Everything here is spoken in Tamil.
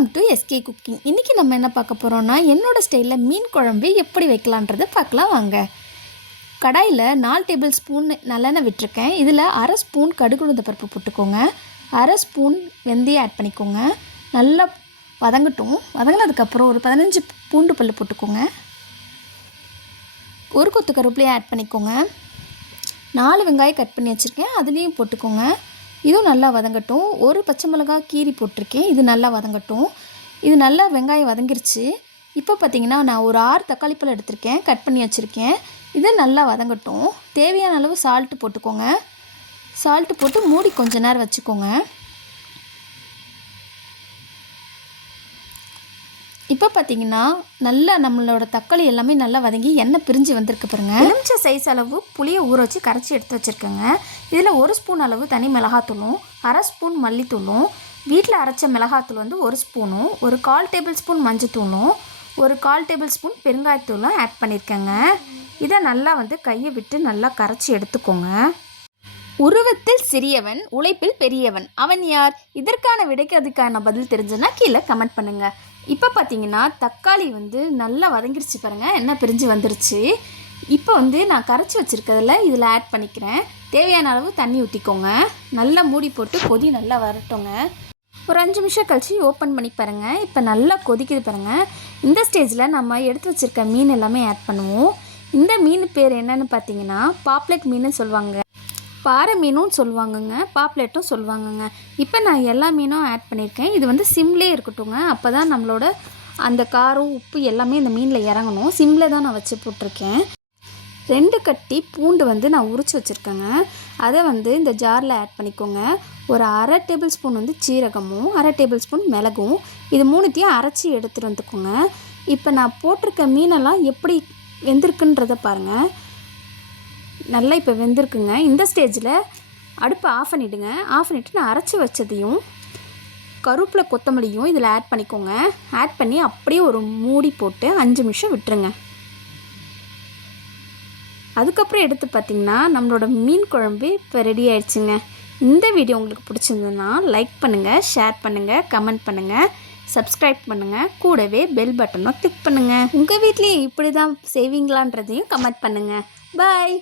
Welcome to SK cooking. இன்றைக்கி நம்ம என்ன பார்க்க போகிறோன்னா, என்னோடய ஸ்டைலில் மீன் குழம்பு எப்படி வைக்கலான்றதை பார்க்கலாம் வாங்க. கடாயில் 4 டேபிள் ஸ்பூன் நல்லெண்ணெய் விட்டுருக்கேன். இதில் அரை ஸ்பூன் கடுகு உளுந்த பருப்பு போட்டுக்கோங்க. அரை ஸ்பூன் வெந்தயம் ஆட் பண்ணிக்கோங்க. நல்லா வதங்கட்டும். வதங்கினதுக்கப்புறம் ஒரு 15 பூண்டு பல் போட்டுக்கோங்க. ஒரு கொத்து கருவேப்பிலையை ஆட் பண்ணிக்கோங்க. 4 வெங்காயம் கட் பண்ணி வச்சுருக்கேன், அதுலேயும் போட்டுக்கோங்க. இதுவும் நல்லா வதங்கட்டும். ஒரு பச்சை மிளகாய் கீரி போட்டிருக்கேன், இது நல்லா வதங்கட்டும். இது நல்லா வெங்காயம் வதங்கிருச்சு. இப்போ பார்த்திங்கன்னா நான் ஒரு 6 தக்காளி பழம் எடுத்திருக்கேன், கட் பண்ணி வச்சுருக்கேன். இது நல்லா வதங்கட்டும். தேவையான அளவு சால்ட்டு போட்டுக்கோங்க. சால்ட்டு போட்டு மூடி கொஞ்ச நேரம் வச்சுக்கோங்க. இப்போ பார்த்திங்கன்னா நல்லா நம்மளோட தக்காளி எல்லாமே நல்லா வதங்கி எண்ணெய் பிரிஞ்சு வந்திருக்கு பாருங்கள். எலுமிச்சை சைஸ் அளவு புளியை ஊற வச்சு கரைச்சி எடுத்து வச்சுருக்கேங்க. இதில் 1 ஸ்பூன் அளவு தனி மிளகாத்தூளும், அரை ஸ்பூன் மல்லித்தூளும், வீட்டில் அரைச்ச மிளகாத்தூள் 1 ஸ்பூனும், ஒரு 1/4 டேபிள் ஸ்பூன் மஞ்சத்தூளும், ஒரு 1/4 டேபிள் ஸ்பூன் பெருங்காயத்தூளும் ஆட் பண்ணியிருக்கேங்க. இதை நல்லா கையை விட்டு நல்லா கரைச்சி எடுத்துக்கோங்க. உருவத்தில் சிறியவன், உழைப்பில் பெரியவன், அவன் யார்? இதற்கான விடைக்கு அதுக்கான பதில் தெரிஞ்சுன்னா கீழே கமெண்ட் பண்ணுங்கள். இப்போ பார்த்தீங்கன்னா தக்காளி நல்லா வதங்கிருச்சு பாருங்கள், எண்ணெய் பிரிஞ்சு வந்துருச்சு. இப்போ நான் கரைச்சி வச்சுருக்கிறதுல இதில் ஆட் பண்ணிக்கிறேன். தேவையான அளவு தண்ணி ஊற்றிக்கோங்க. நல்லா மூடி போட்டு கொதி நல்லா வரட்டுங்க. ஒரு 5 நிமிஷம் கழித்து ஓப்பன் பண்ணி பாருங்கள். இப்போ நல்லா கொதிக்குது பாருங்கள். இந்த ஸ்டேஜில் நம்ம எடுத்து வச்சுருக்க மீன் எல்லாமே ஆட் பண்ணுவோம். இந்த மீன் பேர் என்னென்னு பார்த்தீங்கன்னா பாப்லெட் மீன் சொல்லுவாங்க, பாறை மீனும் சொல்லுவாங்கங்க, பாப்லெட்டும் சொல்லுவாங்கங்க. இப்போ நான் எல்லா மீனும் ஆட் பண்ணியிருக்கேன். இது சிம்லேயே இருக்கட்டுங்க. அப்போ தான் நம்மளோட அந்த காரம் உப்பு எல்லாமே இந்த மீனில் இறங்கணும். சிம்மில் தான் நான் வச்சு போட்டிருக்கேன். 2 கட்டி பூண்டு நான் உரித்து வச்சுருக்கேங்க. அதை இந்த ஜாரில் ஆட் பண்ணிக்கோங்க. ஒரு அரை டேபிள் ஸ்பூன் சீரகமும், அரை டேபிள் ஸ்பூன் மிளகும், இது 3த்தையும் அரைச்சி எடுத்துகிட்டு வந்துக்கோங்க. இப்போ நான் போட்டிருக்க மீனெல்லாம் எப்படி வெந்திருக்குன்றதை பாருங்கள். நல்லா இப்போ வெந்திருக்குங்க. இந்த ஸ்டேஜில் அடுப்பை ஆஃப் பண்ணிவிடுங்க. ஆஃப் பண்ணிவிட்டு நான் அரைச்சி வச்சதையும் கருவேப்பிலை கொத்தமல்லியும் இதில் ஆட் பண்ணிக்கோங்க. ஆட் பண்ணி அப்படியே ஒரு மூடி போட்டு 5 நிமிஷம் விட்டுருங்க. அதுக்கப்புறம் எடுத்து பார்த்திங்கன்னா நம்மளோட மீன் குழம்பு இப்போ ரெடி ஆயிடுச்சுங்க. இந்த வீடியோ உங்களுக்கு பிடிச்சிருந்ததுன்னா லைக் பண்ணுங்கள், ஷேர் பண்ணுங்கள், கமெண்ட் பண்ணுங்கள், சப்ஸ்கிரைப் பண்ணுங்கள், கூடவே பெல் பட்டனை கிளிக் பண்ணுங்கள். உங்கள் வீட்லேயும் இப்படி தான் செய்வீங்களான்றதையும் கமெண்ட் பண்ணுங்கள். பாய்.